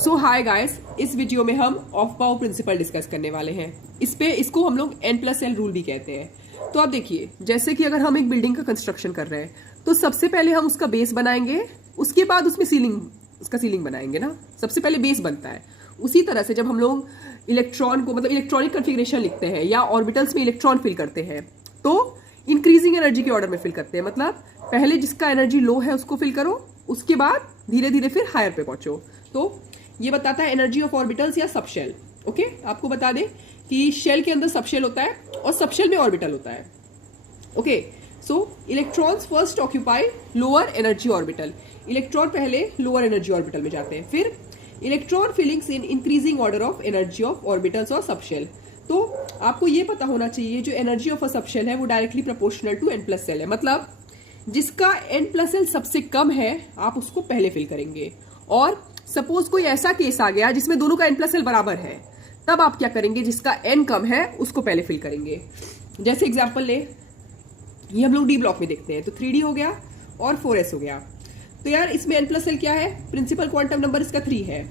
सो hi guys, इस video में हम ऑफ बाउ प्रिंसिपल डिस्कस करने वाले हैं। इसको हम लोग n+l रूल भी कहते हैं। तो आप देखिए, जैसे कि अगर हम एक बिल्डिंग का कंस्ट्रक्शन कर रहे हैं तो सबसे पहले हम उसका बेस बनाएंगे, उसके बाद उसमें उसका सीलिंग बनाएंगे ना। सबसे पहले बेस बनता है। उसी तरह से जब हम लोग इलेक्ट्रॉन को मतलब इलेक्ट्रॉनिक कन्फिग्रेशन लिखते हैं या ऑर्बिटल्स में इलेक्ट्रॉन फिल करते हैं तो इंक्रीजिंग एनर्जी के ऑर्डर में फिल करते हैं। मतलब पहले जिसका एनर्जी लो है उसको फिल करो, उसके बाद धीरे धीरे फिर हायर पे पहुंचो। तो ये बताता है एनर्जी ऑफ ऑर्बिटल्स या सबशेल। ओके, आपको बता दें कि शेल के अंदर सबशेल होता है और सबशेल में ऑर्बिटल होता है। Okay, so electrons first occupy lower energy orbital. Electron पहले लोअर एनर्जी ऑर्बिटल में जाते हैं, फिर electron fillings in increasing order of energy of orbitals और सबशेल। तो आपको ये पता होना चाहिए जो एनर्जी ऑफ अ सबशेल है वो डायरेक्टली प्रोपोर्शनल टू n+l है। मतलब जिसका n+l सबसे कम है आप उसको पहले फिल करेंगे। और सपोज कोई ऐसा केस आ गया जिसमें दोनों का n+l बराबर है, तब आप क्या करेंगे, जिसका n कम है उसको पहले फिल करेंगे। जैसे एग्जांपल ले, ये हम लोग डी ब्लॉक में देखते हैं तो 3D हो गया और 4s हो गया। तो यार इसमें n+l क्या है, प्रिंसिपल क्वांटम नंबर इसका 3 है।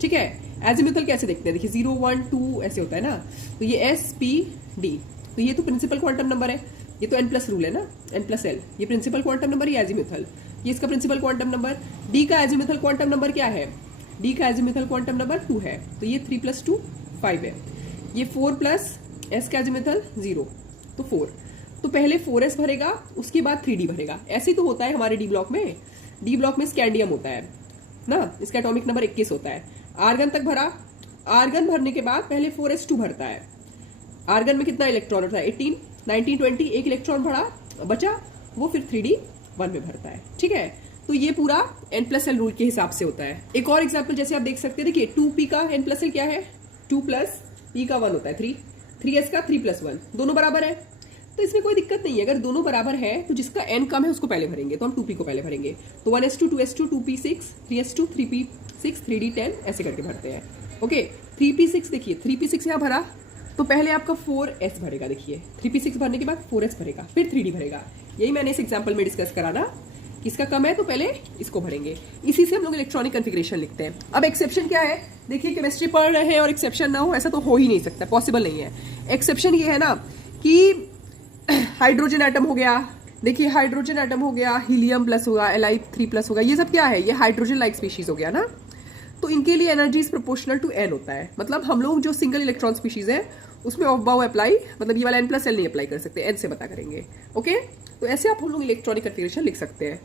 ठीक है, एजिमुथल कैसे देखते हैं, देखिए 0 1 2 ऐसे होता है ना। तो ये s p d, तो ये तो प्रिंसिपल क्वांटम नंबर है। ये तो n+ रूल है ना, n+l। ये प्रिंसिपल क्वांटम नंबर, ये एजिमुथल, ये इसका प्रिंसिपल क्वांटम नंबर। d का एजिमुथल क्वांटम नंबर क्या है, d का एजिमुथल क्वांटम नंबर 2 है। तो ये 3 + 2 5 है। ये 4 + s का एजिमुथल 0 तो 4। तो पहले 4s भरेगा, उसके बाद 3d भरेगा। ऐसे तो होता है हमारे डी ब्लॉक में। डी ब्लॉक में स्कैंडियम होता है ना, इसका एटॉमिक नंबर 21 होता है। आर्गन तक भरा, आर्गन भरने के बाद पहले 4s2 भरता है। आर्गन में कितना इलेक्ट्रॉन होता है, 18 19 20, एक इलेक्ट्रॉन भरा बचा, वो फिर 3d1 में भरता है। ठीक है, तो ये पूरा n+l रूल के हिसाब से होता है। एक और एग्जांपल जैसे आप देख सकते हैं, देखिए 2p का n+l क्या है, 2 + p का 1 होता है 3, 3s का 3 + 1, दोनों बराबर है। तो इसमें कोई दिक्कत नहीं है, अगर दोनों बराबर है तो जिसका n कम है उसको पहले भरेंगे। तो हम 2p को पहले भरेंगे। तो 1s2 2s2 2p6 3s2 3p6 3d10 ऐसे करके भरते हैं। ओके, 3p6 देखिए, 3p6 यहाँ भरा तो पहले आपका 4s भरेगा। देखिए 3p6 भरने के बाद 4s भरेगा, फिर 3d भरेगा। यही मैंने इस एग्जाम्पल में डिस्कस करा ना, किसका कम है तो पहले इसको भरेंगे। इसी से हम लोग इलेक्ट्रॉनिक कन्फिग्रेशन लिखते हैं। अब एक्सेप्शन क्या है, देखिए केमिस्ट्री पढ़ रहे हैं और एक्सेप्शन ना हो, ऐसा तो हो ही नहीं सकता, पॉसिबल नहीं है। एक्सेप्शन ये है ना कि हाइड्रोजन एटम हो गया, देखिए हाइड्रोजन एटम हो गया, हीलियम प्लस होगा, Li3+ होगा, ये सब क्या है, ये हाइड्रोजन लाइक स्पीशीज हो गया ना। तो इनके लिए energy is proportional to n होता है। मतलब हम लोग जो सिंगल इलेक्ट्रॉन स्पीशीज है उसमें ऑफ बाउ अप्लाई, मतलब ये वाला n+l नहीं अप्लाई कर सकते, n से पता करेंगे। ओके, तो ऐसे आप हम लोग इलेक्ट्रॉनिक कन्फिग्रेशन लिख सकते हैं।